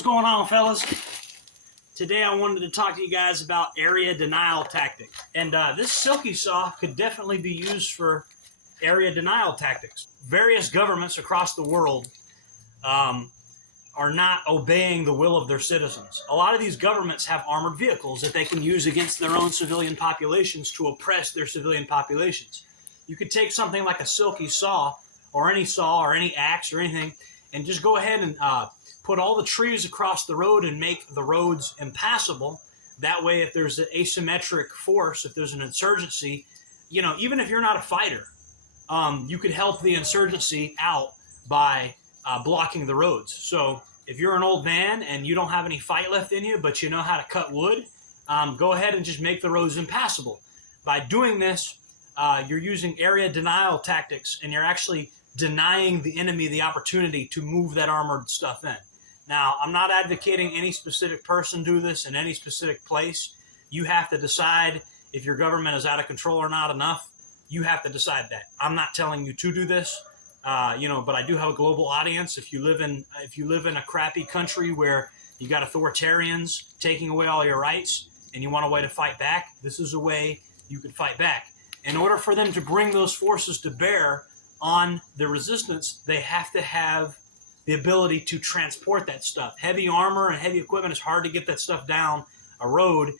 What's going on, fellas? Today I wanted to talk to you guys about area denial tactic. And this silky saw could definitely be used for area denial tactics. Various governments across the world are not obeying the will of their citizens. A lot of these governments have armored vehicles that they can use against their own civilian populations to oppress their civilian populations. You could take something like a silky saw or any axe or anything and just go ahead and put all the trees across the road and make the roads impassable. That way, if there's an asymmetric force, if there's an insurgency, you know, even if you're not a fighter, you could help the insurgency out by blocking the roads. So if you're an old man and you don't have any fight left in you, but you know how to cut wood, go ahead and just make the roads impassable. By doing this, you're using area denial tactics, and you're actually denying the enemy the opportunity to move that armored stuff in. Now, I'm not advocating any specific person do this in any specific place. You have to decide if your government is out of control or not enough. You have to decide that. I'm not telling you to do this, but I do have a global audience. If you live in a crappy country where you got authoritarians taking away all your rights and you want a way to fight back, this is a way you can fight back. In order for them to bring those forces to bear on the resistance, they have to have the ability to transport that stuff. Heavy armor and heavy equipment is hard to get that stuff down a road.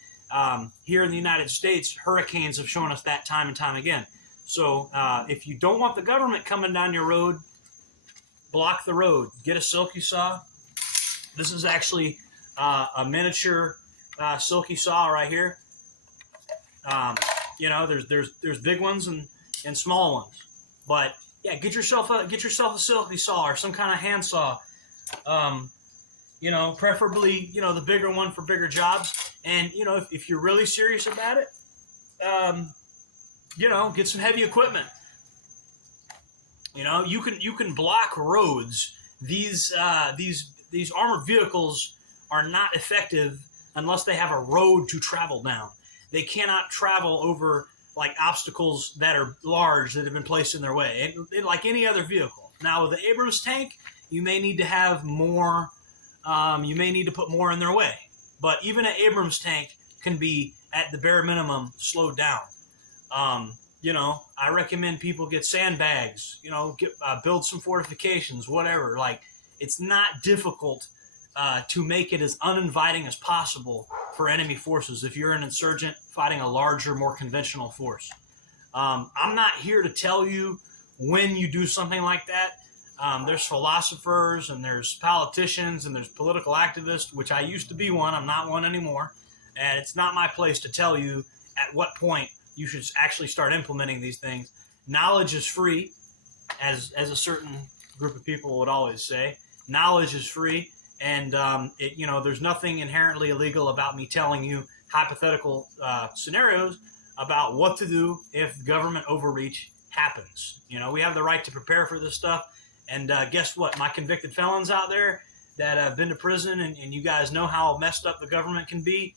Here in the United States, hurricanes have shown us that time and time again. So if you don't want the government coming down your road, block the road. Get a silky saw. This is actually a miniature silky saw right here. There's big ones and small ones, but yeah, get yourself a silky saw or some kind of hand saw. Preferably the bigger one for bigger jobs. And if you're really serious about it, get some heavy equipment. You can block roads. These armored vehicles are not effective unless they have a road to travel down. They cannot travel over like obstacles that are large that have been placed in their way, like any other vehicle. Now, with the Abrams tank, you may need to have more. You may need to put more in their way, but even an Abrams tank can be at the bare minimum slowed down. I recommend people get sandbags. Build some fortifications, whatever. Like, it's not difficult to make it as uninviting as possible for enemy forces if you're an insurgent fighting a larger, more conventional force. I'm not here to tell you when you do something like that. There's philosophers and there's politicians and there's political activists, which I used to be one. I'm not one anymore. And it's not my place to tell you at what point you should actually start implementing these things. Knowledge is free, as a certain group of people would always say. Knowledge is free. And, there's nothing inherently illegal about me telling you hypothetical scenarios about what to do if government overreach happens. We have the right to prepare for this stuff. And guess what? My convicted felons out there that have been to prison and you guys know how messed up the government can be.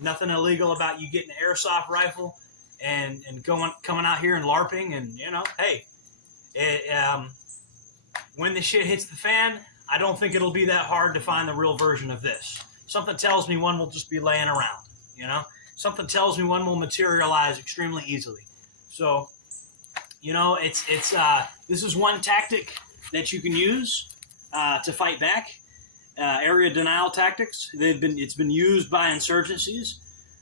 Nothing illegal about you getting an airsoft rifle and coming out here and LARPing. And, hey, when the shit hits the fan, I don't think it'll be that hard to find the real version of this. Something tells me one will just be laying around, Something tells me one will materialize extremely easily. So, this is one tactic that you can use to fight back. Area denial tactics. It's been used by insurgencies.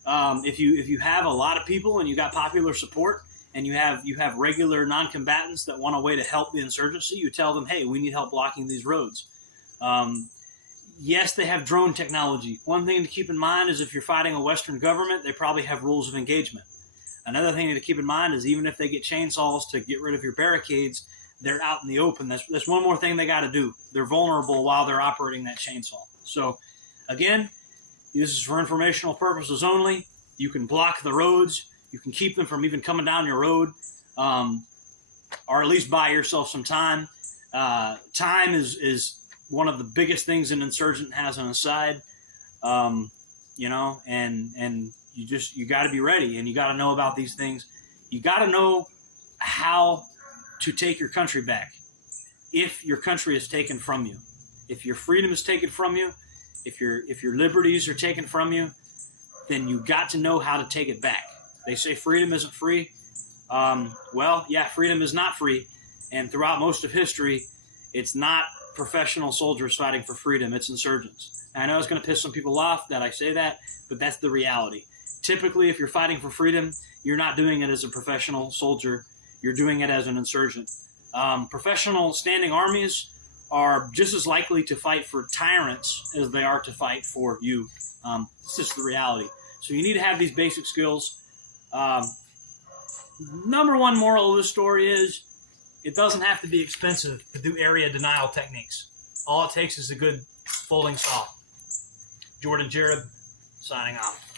If you have a lot of people and you got popular support, and you have regular non-combatants that want a way to help the insurgency, you tell them, hey, we need help blocking these roads. Yes, they have drone technology. One thing to keep in mind is if you're fighting a Western government, they probably have rules of engagement. Another thing to keep in mind is even if they get chainsaws to get rid of your barricades, they're out in the open. That's one more thing they got to do. They're vulnerable while they're operating that chainsaw. So, again, this is for informational purposes only. You can block the roads. You can keep them from even coming down your road, or at least buy yourself some time. Time is one of the biggest things an insurgent has on his side, and you got to be ready, and you got to know about these things. You got to know how to take your country back if your country is taken from you. If your freedom is taken from you, If your liberties are taken from you, then you got to know how to take it back. They say freedom isn't free. Well, yeah, freedom is not free. And throughout most of history, it's not professional soldiers fighting for freedom. It's insurgents. And I know it's going to piss some people off that I say that, but that's the reality. Typically, if you're fighting for freedom, you're not doing it as a professional soldier. You're doing it as an insurgent. Professional standing armies are just as likely to fight for tyrants as they are to fight for you. It's just the reality. So you need to have these basic skills. Number one moral of this story is it doesn't have to be expensive to do area denial techniques. All it takes is a good folding saw. Jordan Jared, signing off.